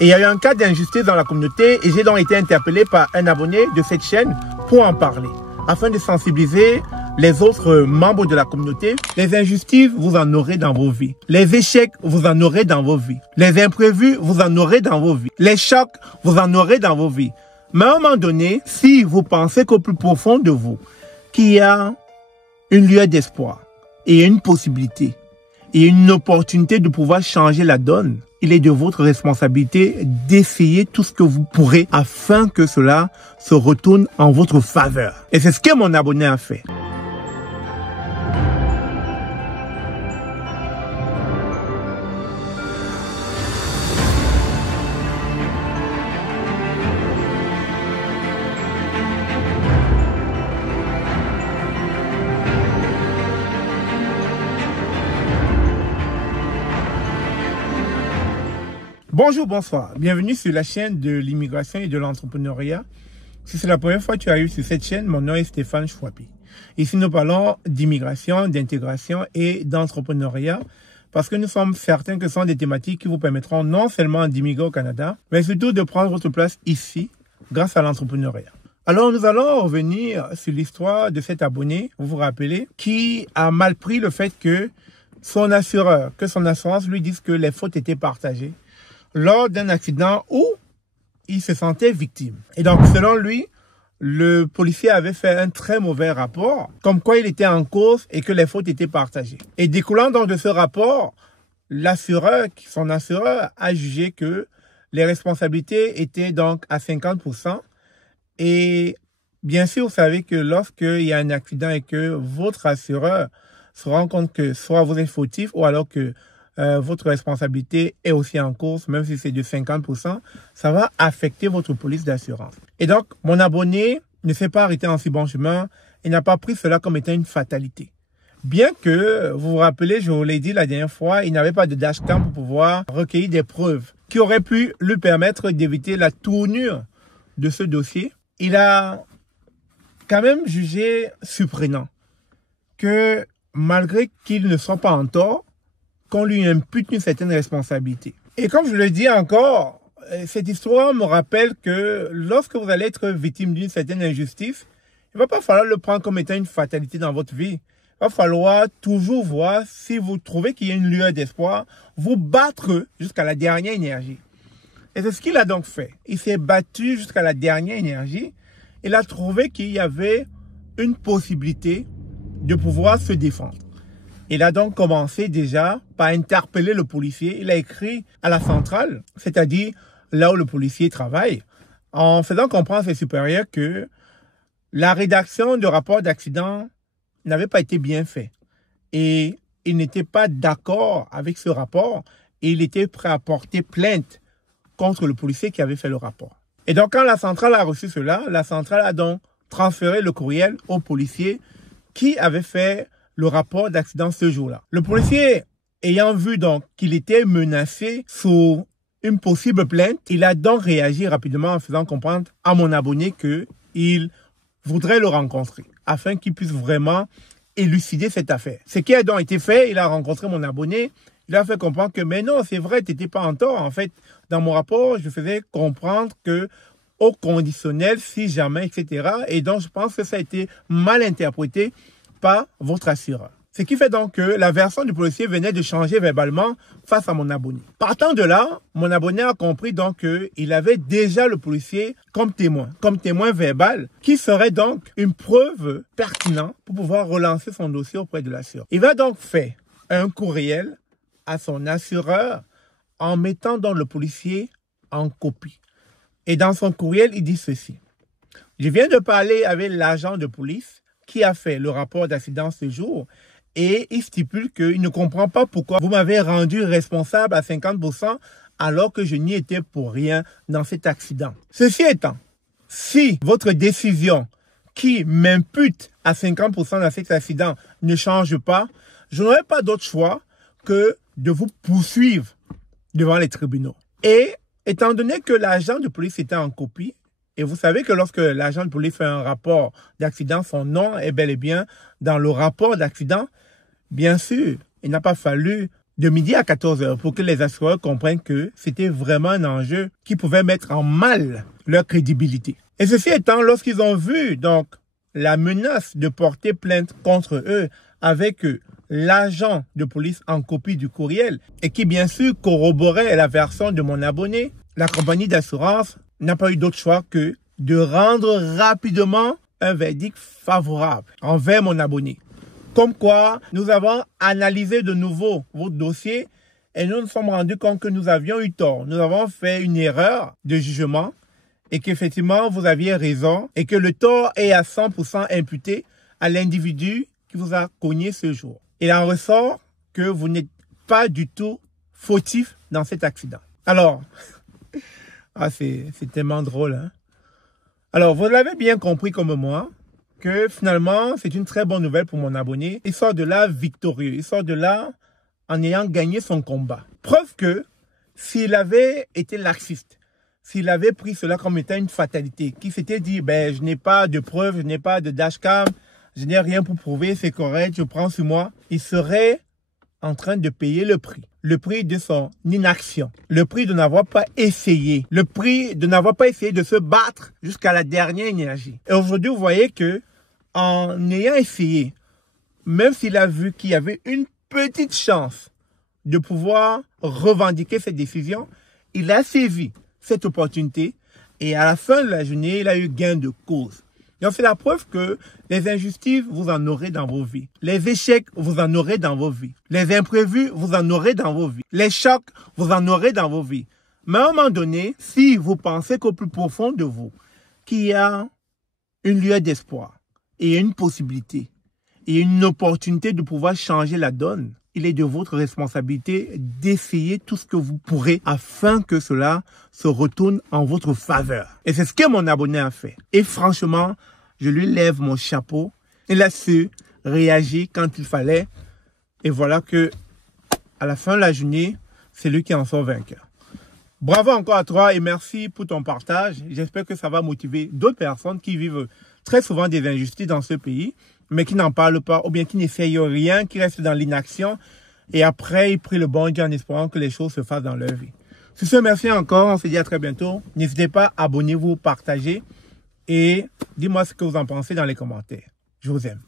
Et il y a eu un cas d'injustice dans la communauté et j'ai donc été interpellé par un abonné de cette chaîne pour en parler, afin de sensibiliser les autres membres de la communauté. Les injustices, vous en aurez dans vos vies. Les échecs, vous en aurez dans vos vies. Les imprévus, vous en aurez dans vos vies. Les chocs, vous en aurez dans vos vies. Mais à un moment donné, si vous pensez qu'au plus profond de vous, qu'il y a une lueur d'espoir et une possibilité et une opportunité de pouvoir changer la donne, il est de votre responsabilité d'essayer tout ce que vous pourrez afin que cela se retourne en votre faveur. Et c'est ce que mon abonné a fait. Bonjour, bonsoir. Bienvenue sur la chaîne de l'immigration et de l'entrepreneuriat. Si c'est la première fois que tu arrives sur cette chaîne, mon nom est Stéphane Chouapi. Ici, nous parlons d'immigration, d'intégration et d'entrepreneuriat parce que nous sommes certains que ce sont des thématiques qui vous permettront non seulement d'immigrer au Canada, mais surtout de prendre votre place ici grâce à l'entrepreneuriat. Alors, nous allons revenir sur l'histoire de cet abonné, vous vous rappelez, qui a mal pris le fait que son assurance lui dise que les fautes étaient partagées lors d'un accident où il se sentait victime. Et donc, selon lui, le policier avait fait un très mauvais rapport, comme quoi il était en cause et que les fautes étaient partagées. Et découlant donc de ce rapport, son assureur a jugé que les responsabilités étaient donc à 50%. Et bien sûr, vous savez que lorsqu'il y a un accident et que votre assureur se rend compte que soit vous êtes fautif ou alors que votre responsabilité est aussi en course, même si c'est de 50%, ça va affecter votre police d'assurance. Et donc, mon abonné ne s'est pas arrêté en si bon chemin et n'a pas pris cela comme étant une fatalité. Bien que, vous vous rappelez, je vous l'ai dit la dernière fois, il n'avait pas de dashcam pour pouvoir recueillir des preuves qui auraient pu lui permettre d'éviter la tournure de ce dossier. Il a quand même jugé surprenant que malgré qu'il ne soit pas en tort, qu'on lui impute une certaine responsabilité. Et comme je le dis encore, cette histoire me rappelle que lorsque vous allez être victime d'une certaine injustice, il ne va pas falloir le prendre comme étant une fatalité dans votre vie. Il va falloir toujours voir si vous trouvez qu'il y a une lueur d'espoir, vous battre jusqu'à la dernière énergie. Et c'est ce qu'il a donc fait. Il s'est battu jusqu'à la dernière énergie. Il a trouvé qu'il y avait une possibilité de pouvoir se défendre. Il a donc commencé déjà par interpeller le policier. Il a écrit à la centrale, c'est-à-dire là où le policier travaille, en faisant comprendre à ses supérieurs que la rédaction du rapport d'accident n'avait pas été bien faite. Et il n'était pas d'accord avec ce rapport et il était prêt à porter plainte contre le policier qui avait fait le rapport. Et donc quand la centrale a reçu cela, la centrale a donc transféré le courriel au policier qui avait fait le rapport d'accident ce jour-là. Le policier, ayant vu donc qu'il était menacé sous une possible plainte, il a donc réagi rapidement en faisant comprendre à mon abonné qu'il voudrait le rencontrer afin qu'il puisse vraiment élucider cette affaire. Ce qui a donc été fait, il a rencontré mon abonné, il a fait comprendre que mais non, c'est vrai, tu n'étais pas en tort. En fait, dans mon rapport, je faisais comprendre que au conditionnel, si jamais, etc. Et donc, je pense que ça a été mal interprété par votre assureur. Ce qui fait donc que la version du policier venait de changer verbalement face à mon abonné. Partant de là, mon abonné a compris donc qu'il avait déjà le policier comme témoin verbal, qui serait donc une preuve pertinente pour pouvoir relancer son dossier auprès de l'assureur. Il va donc faire un courriel à son assureur en mettant donc le policier en copie. Et dans son courriel, il dit ceci. Je viens de parler avec l'agent de police qui a fait le rapport d'accident ce jour et il stipule qu'il ne comprend pas pourquoi vous m'avez rendu responsable à 50% alors que je n'y étais pour rien dans cet accident. Ceci étant, si votre décision qui m'impute à 50% dans cet accident ne change pas, je n'aurai pas d'autre choix que de vous poursuivre devant les tribunaux. Et étant donné que l'agent de police était en copie, et vous savez que lorsque l'agent de police fait un rapport d'accident, son nom est bel et bien dans le rapport d'accident. Bien sûr, il n'a pas fallu de midi à 14 heures pour que les assureurs comprennent que c'était vraiment un enjeu qui pouvait mettre en mal leur crédibilité. Et ceci étant, lorsqu'ils ont vu donc la menace de porter plainte contre eux avec l'agent de police en copie du courriel et qui bien sûr corroborait la version de mon abonné, la compagnie d'assurance n'a pas eu d'autre choix que de rendre rapidement un verdict favorable envers mon abonné. Comme quoi, nous avons analysé de nouveau votre dossier et nous nous sommes rendus compte que nous avions eu tort. Nous avons fait une erreur de jugement et qu'effectivement, vous aviez raison et que le tort est à 100% imputé à l'individu qui vous a cogné ce jour. Il en ressort que vous n'êtes pas du tout fautif dans cet accident. Alors, c'est tellement drôle, hein? Alors, vous l'avez bien compris comme moi, que finalement, c'est une très bonne nouvelle pour mon abonné. Il sort de là victorieux. Il sort de là en ayant gagné son combat. Preuve que s'il avait été laxiste, s'il avait pris cela comme étant une fatalité, qu'il s'était dit, je n'ai pas de preuves, je n'ai pas de dashcam, je n'ai rien pour prouver, c'est correct, je prends sur moi, il serait en train de payer le prix de son inaction, le prix de n'avoir pas essayé, le prix de n'avoir pas essayé de se battre jusqu'à la dernière énergie. Et aujourd'hui, vous voyez que en ayant essayé, même s'il a vu qu'il y avait une petite chance de pouvoir revendiquer cette décision, il a saisi cette opportunité et à la fin de la journée, il a eu gain de cause. Donc, c'est la preuve que les injustices, vous en aurez dans vos vies. Les échecs, vous en aurez dans vos vies. Les imprévus, vous en aurez dans vos vies. Les chocs, vous en aurez dans vos vies. Mais à un moment donné, si vous pensez qu'au plus profond de vous, qu'il y a une lueur d'espoir et une possibilité et une opportunité de pouvoir changer la donne, il est de votre responsabilité d'essayer tout ce que vous pourrez afin que cela se retourne en votre faveur. Et c'est ce que mon abonné a fait. Et franchement, je lui lève mon chapeau. Il a su réagir quand il fallait. Et voilà que, à la fin de la journée, c'est lui qui en sort vainqueur. Bravo encore à toi et merci pour ton partage. J'espère que ça va motiver d'autres personnes qui vivent très souvent des injustices dans ce pays, mais qui n'en parlent pas ou bien qui n'essayent rien, qui restent dans l'inaction et après ils prient le bon Dieu en espérant que les choses se fassent dans leur vie. Sur ce, merci encore, on se dit à très bientôt. N'hésitez pas, abonnez-vous, partagez et dis-moi ce que vous en pensez dans les commentaires. Je vous aime.